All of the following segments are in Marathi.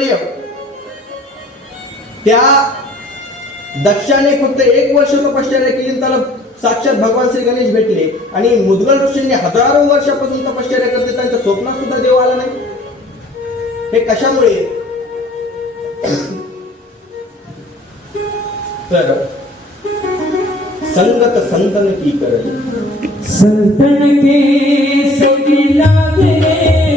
ऋषीवर्य त्या दक्षाने फक्त एक वर्ष तपश्चर्या केली त्याला साक्षात भगवान श्री गणेश भेटले. आणि मुदगल ऋषींनी हजारो वर्षापासून तपश्चर्या करते त्यांच्या स्वप्नात सुद्धा देव आला नाही. हे कशामुळे? तर संगत संतन की करली संतन के संग लागले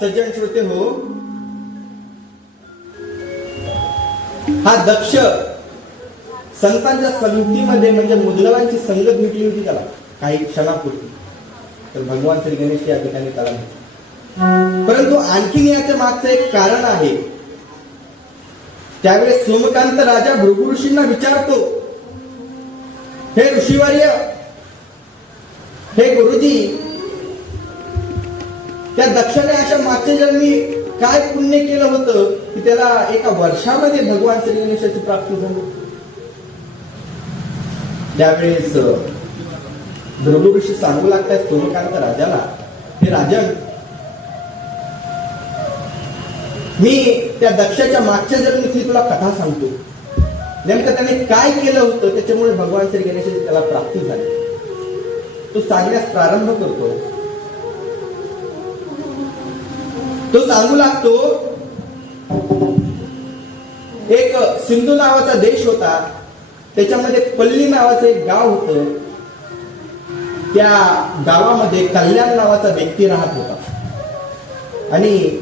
सज्जन श्रोते हो. हा दक्ष संतांच्या संगतीमध्ये म्हणजे मुदलवांची संगत भेटली होती त्याला काही क्षणापूर्वी तर भगवान श्री गणेश या ठिकाणी त्याला परंतु आणखीन याच्या मागचं एक कारण आहे. त्यावेळेस सोमकांत राजा भृगु ऋषींना विचारतो हे ऋषीवर्य हे गुरुजी त्या दक्षाने अशा मागच्या जन्मी काय पुण्य केलं होतं की त्याला एका वर्षामध्ये भगवान श्री गणेशाची प्राप्ती झाली? त्यावेळेस भृगु ऋषी सांगू लागतात सोमकांत राजाला हे राजन मी त्या दक्षाच्या मागच्या जन्मीतली तुला कथा सांगतो. नेमकं त्याने काय केलं होतं? त्याच्यामुळे भगवान श्री गणेशाची त्याला प्राप्ती झाली. तो सांगण्यास प्रारंभ करतो तो सांगू लागतो एक सिंधू नावाचा देश होता त्याच्यामध्ये पल्ली नावाचं एक गाव होतं. त्या गावामध्ये कल्याण नावाचा व्यक्ती राहत होता. आणि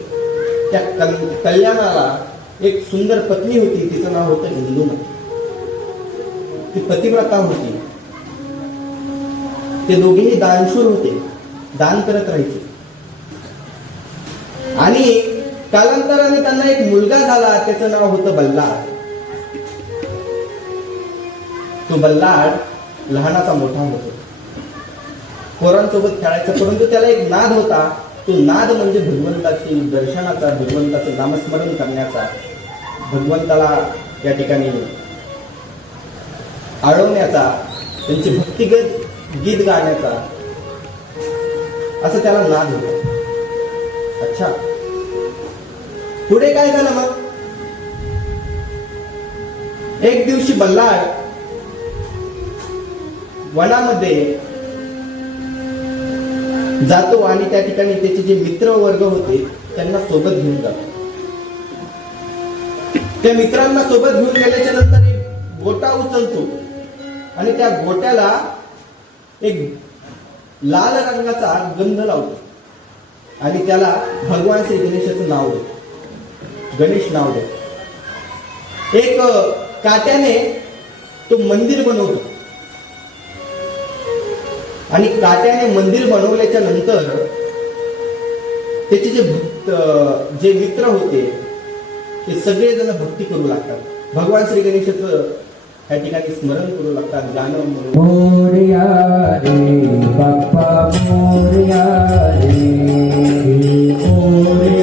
त्या कल- कल्याणाला एक सुंदर पत्नी होती तिचं नाव होतं इंदुमती ती पतिव्रता होती. ते दोघेही दानशूर होते दान करत राहायचे. आणि कालांतराने त्यांना एक मुलगा झाला त्याचं नाव होतं बल्लाळ तो बल्लाड लहानाचा मोठा होतो. पोरांसोबत खेळायचा परंतु त्याला एक नाद होता. तो नाद म्हणजे भगवंताची दर्शनाचा भगवंताचं नामस्मरण करण्याचा. भगवंताला या ठिकाणी आळवण्याचा त्यांची भक्तिगत गीत गाण्याचा असं त्याला नाद होता. अच्छा. पुढे काय झालं मग? एक दिवशी बल्लाळ वनामध्ये जातो आणि त्या ठिकाणी त्याचे जे मित्र वर्ग होते त्यांना सोबत घेऊन जातो. त्या मित्रांना सोबत घेऊन गेल्याच्यानंतर एक गोटा उचलतो. आणि त्या गोट्याला एक लाल रंगाचा गंध लावतो. आणि त्याला भगवान श्री गणेशाचं नाव देतो गणेश नाव दे. एक काट्याने तो मंदिर बनवतो आणि काट्याने मंदिर बनवल्याच्या नंतर त्याचे जे भक्त जे मित्र होते ते सगळेजण भक्ती करू लागतात. भगवान श्री गणेशाचं या ठिकाणी स्मरण करू लागतात गाणं म्हणून. मोरया रे बाप्पा मोरया रे मोरया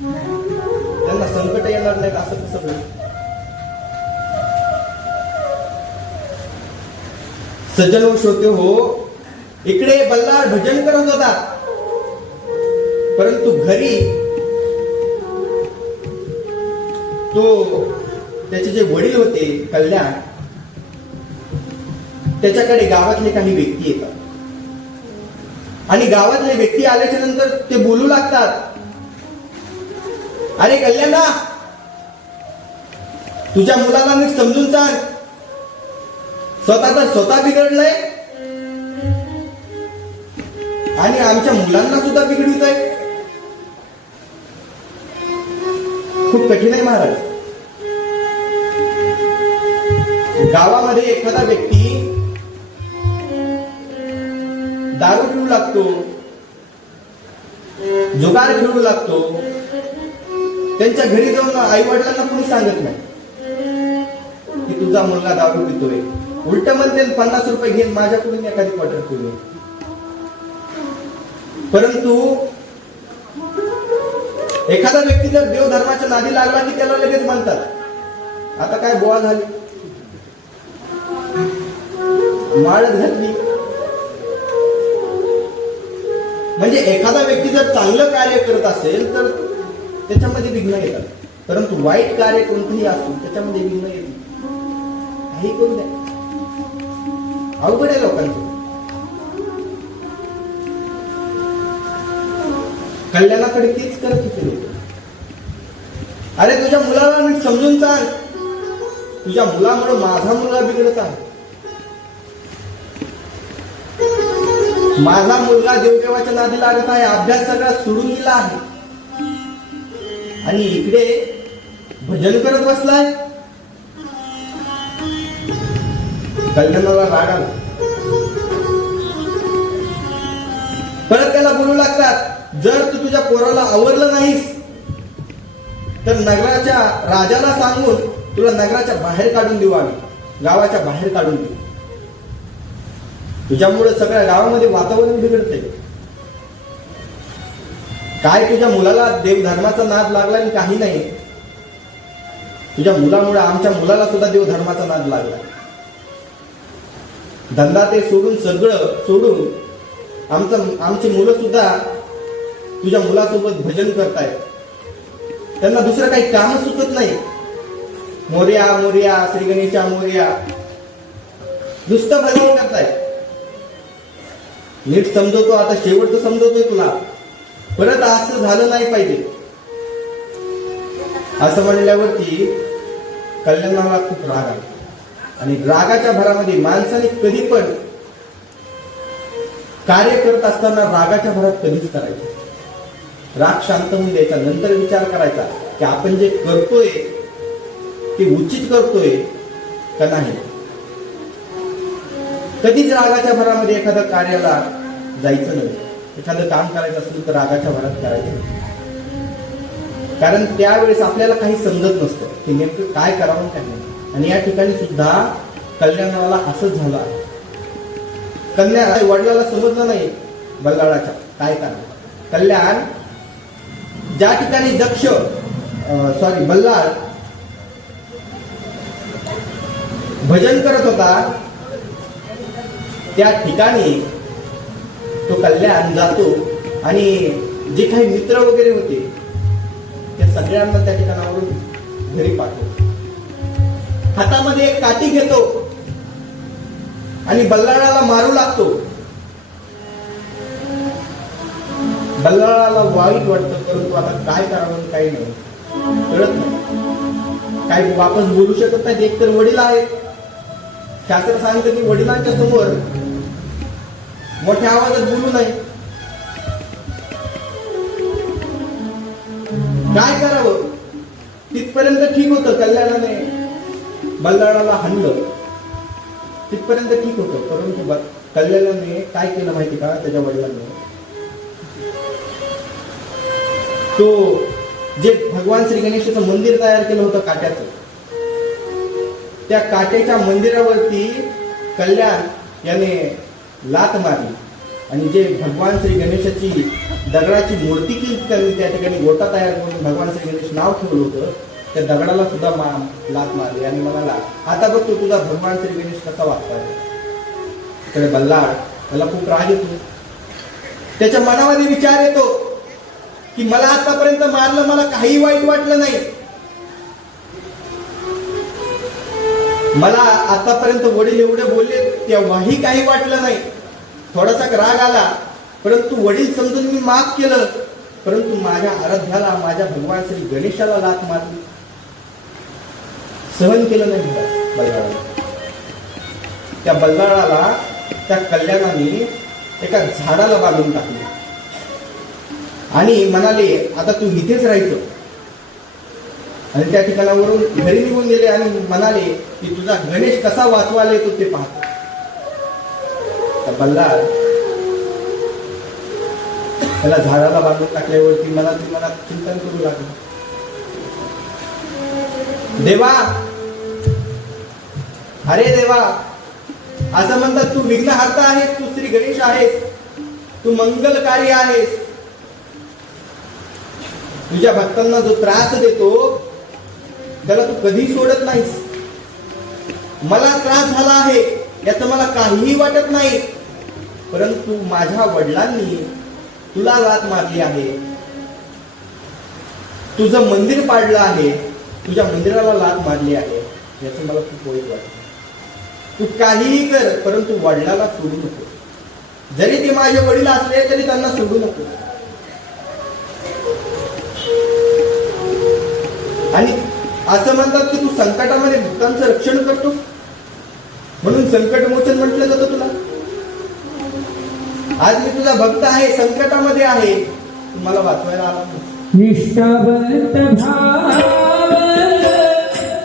त्यांना संकट येणार नाही असं कसं होईल? सज्जन व श्रोते हो इकडे बल्लाळ भजन करत होता परंतु घरी तो त्याचे जे वडील होते कल्याण त्याच्याकडे गावातले काही व्यक्ती येतात. आणि गावातले व्यक्ती आल्याच्यानंतर ते बोलू लागतात. अरे कल्याणा तुझ्या मुलाला नीट समजून सांग. स्वतः तर स्वतः बिघडलंय. आणि आमच्या मुलांना सुद्धा बिघडवित आहे खूप कठीण आहे महाराज. गावामध्ये एखादा व्यक्ती दारू पिऊ लागतो जुगार खेळू लागतो त्यांच्या घरी जाऊन आई वडिलांना कोणी सांगत नाही. की तुझा मुलगा दारू पितोय. उलट म्हणते पन्नास रुपये घेऊन माझ्याकडून एखादी क्वार्टर पिऊ परंतु एखादा व्यक्ती जर देव धर्माच्या नादी लागला की त्याला लगेच म्हणतात आता काय बोळा झाली? माळच घातली. म्हणजे एखादा व्यक्ती जर चांगलं कार्य करत असेल तर त्याच्यामध्ये विघ्न येतात. परंतु वाईट कार्य कोणतंही असून त्याच्यामध्ये विघ्न येत नाही. काही करू द्या अवघड आहे लोकांचं. कल्याणाकडे तेच करत होते लोक. अरे तुझ्या मुलाला नीट समजून चाल. तुझ्या मुलामुळे माझा मुलगा बिघडत आहे. माझा मुलगा देवदेवाच्या नादी लागत आहे. अभ्यास सगळा सोडून दिला आहे. आणि इकडे भजन करत बसलाय. कल्याणाला राग आला. परत त्याला बोलू लागतात जर तू तुझ्या पोराला आवडलं नाहीस तर नगराच्या राजाला सांगून तुला नगराच्या बाहेर काढून देऊ आम्ही. गावाच्या बाहेर काढून देऊ. तुझ्यामुळे सगळ्या गावामध्ये वातावरण बिघडते काय तुझ्या मुलाला देवधर्माचा नाद लागला आणि काही नाही? तुझ्या मुलामुळे आमच्या मुलाला सुद्धा देवधर्माचा नाद लागला. धंदा ते सोडून सगळं सोडून आमचं आमची मुलं सुद्धा तुझ्या मुलासोबत भजन करतायत. त्यांना दुसरं काही काम सुचत नाही. मोर्या मोर्या श्री गणेशा मोर्या. नुसतं भजन करतायत. नीट समजवतो आता शेवटचं समजवतोय तुला. परत असं झालं नाही पाहिजे. असं म्हणल्यावरती कल्याणाला खूप राग आला. आणि रागाच्या भरामध्ये माणसाने कधी पण कार्य करत असताना रागाच्या भरात कधीच करायचं राग शांत होऊन द्यायचा नंतर विचार करायचा की आपण जे करतोय ते उचित करतोय का नाही? कधीच रागाच्या भरामध्ये एखाद्या कार्याला जायचं नाही. एखादं काम करायचं असेल तर रागाच्या भरात करायचं. कारण त्यावेळेस आपल्याला काही समजत नसतं की नेमकं काय करावं काय नाही आणि या ठिकाणी सुद्धा कल्याणाला असंच झालं आहे. कल्याण वडिलाला समजलं नाही बल्लाळाच्या काय कारण. कल्याण ज्या ठिकाणी दक्ष सॉरी बल्लाळ भजन करत होता त्या ठिकाणी तो कल्याण जातो. आणि जे काही मित्र वगैरे होते त्या सगळ्यांना त्या ठिकाणावरून घरी पाठवतो. हातामध्ये एक काठी घेतो आणि बल्लाळाला मारू लागतो. बल्लाळाला वाईट वाटतं परंतु आता काय करावं काही नाही. कळत नाही. काही वापस बोलू शकत नाही एक तर वडील आहेत. शास्त्र सांगतं की वडिलांच्या समोर मोठ्या आवाजात बोलू नये. काय करावं? तिथपर्यंत ठीक होतं कल्याणाने बल्लाळाला हाणलं. तिथपर्यंत ठीक होतं परंतु कल्याणाने काय केलं माहिती का? त्याच्या वडिलांनी. तो जे भगवान श्री गणेशाचं मंदिर तयार केलं होतं काट्याचं त्या काट्याच्या मंदिरावरती कल्याण याने लात मारली. आणि जे भगवान श्री गणेशाची दगडाची मूर्ती केली त्यांनी त्या ठिकाणी गोटा तयार करून भगवान श्री गणेश नाव ठेवलं होतं. त्या दगडाला सुद्धा मा लात मारली. आणि म्हणाला आता बघ तू तुझा भगवान श्री गणेश कसा वाचता तर बल्लाळ त्याला खूप राग येतो. त्याच्या मनामध्ये विचार येतो की मला आतापर्यंत मारलं मला काही वाईट वाटलं नाही. मला आतापर्यंत वडील एवढे बोलले तेव्हाही काही वाटलं नाही. थोडासा राग आला. परंतु वडील समजून मी माफ केलं. परंतु माझ्या आराध्याला माझ्या भगवान श्री गणेशाला लाथ मारली. सहन केलं नाही बलराळाला त्या बलराळाला त्या कल्याणाने एका झाडाला बांधून टाकले. आणि म्हणाले आता तू इथेच राहायचं. आणि त्या ठिकाणावरून घरी निघून गेले आणि म्हणाले की तुझा गणेश कसा वाचवायला येतो ते पाहतो. तर बल्लाळ त्याला झाडाला बांधून टाकल्यावरती मला ती मला चिंतन करू लागलं. देवा! अरे देवा! असं म्हणतात तू विघ्नहर्ता आहेस तू श्री गणेश आहेस तू मंगलकारी आहेस. तुझ्या भक्तांना जो त्रास देतो त्याला तू कधी सोडत नाहीस. मला त्रास झाला आहे. याचं मला काहीही वाटत नाही. परंतु माझ्या वडिलांनी तुला लात मारली आहे. तुझं मंदिर पाडलं आहे. तुझ्या मंदिराला लात मारली आहे. याचं मला खूप वाईट वाटत. तू काहीही कर परंतु वडिलाला सोडू नको. जरी ते माझे वडील असले तरी त्यांना सोडू नको. आणि असं म्हणतात की तू संकटामध्ये भक्तांचं रक्षण करतोस? संकटमोचन म्हटलं जातं तुला आज मी तुझा भक्त आहे संकटामध्ये आहे मला वाचवायला आला नाहीस. निष्ठावंत भाव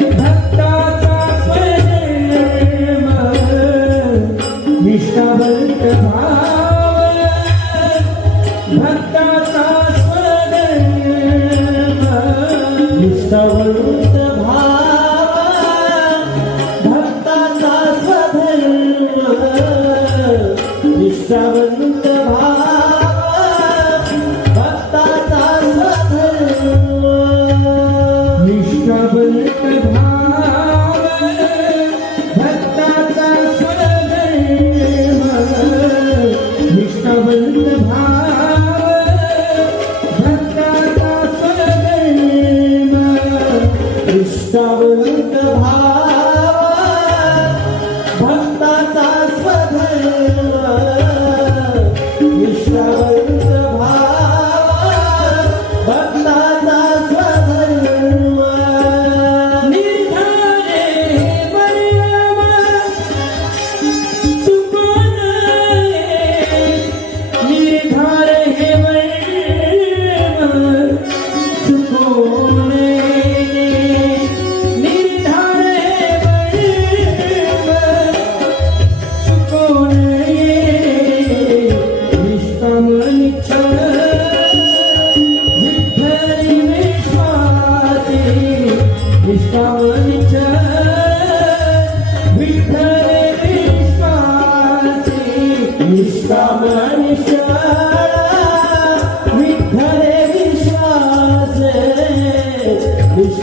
भक्ताचा भाव निष्ठावंत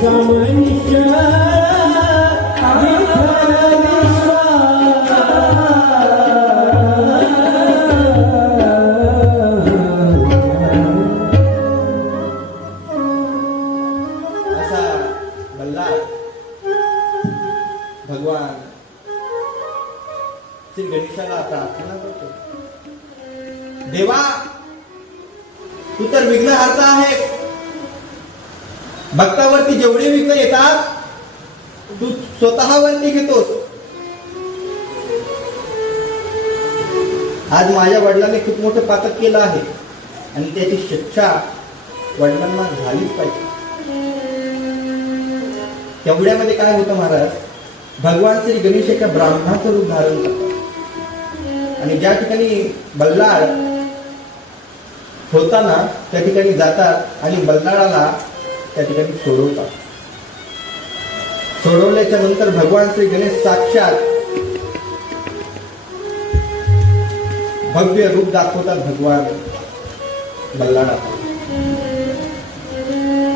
Ramani Shah. खूप मोठं पातक केलं आहे. आणि त्याची शिक्षा वडिलांना झालीच पाहिजे. तेवढ्यामध्ये काय होतं महाराज? भगवान श्री गणेश एका ब्राह्मणाचं रूप धारण करतात. आणि ज्या ठिकाणी बल्लाळ होताना त्या ठिकाणी जातात आणि बल्लाळाला त्या ठिकाणी सोडवतात. सोडवल्याच्या नंतर भगवान श्री गणेश साक्षात भव्य रूप दाखवतात भगवान बल्लाळाला.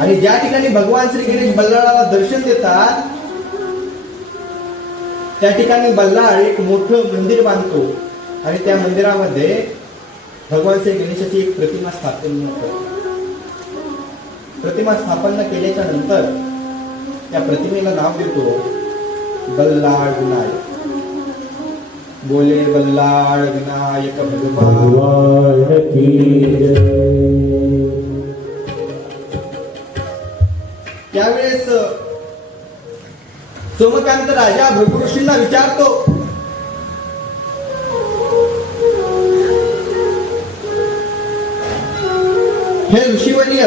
आणि ज्या ठिकाणी भगवान श्री गणेश बल्लाळाला दर्शन देतात त्या ठिकाणी बल्लाळ एक मोठं मंदिर बांधतो. आणि त्या मंदिरामध्ये भगवान श्री गणेशाची एक प्रतिमा स्थापन करतो. प्रतिमा स्थापन केल्याच्यानंतर त्या प्रतिमेला नाव देतो बल्लाळ विनायक बोले बल्लाळ विनायक भगवान. की त्यावेळेस सोमकांत राजा भृगु ऋषींना विचारतो हे ऋषीवर्य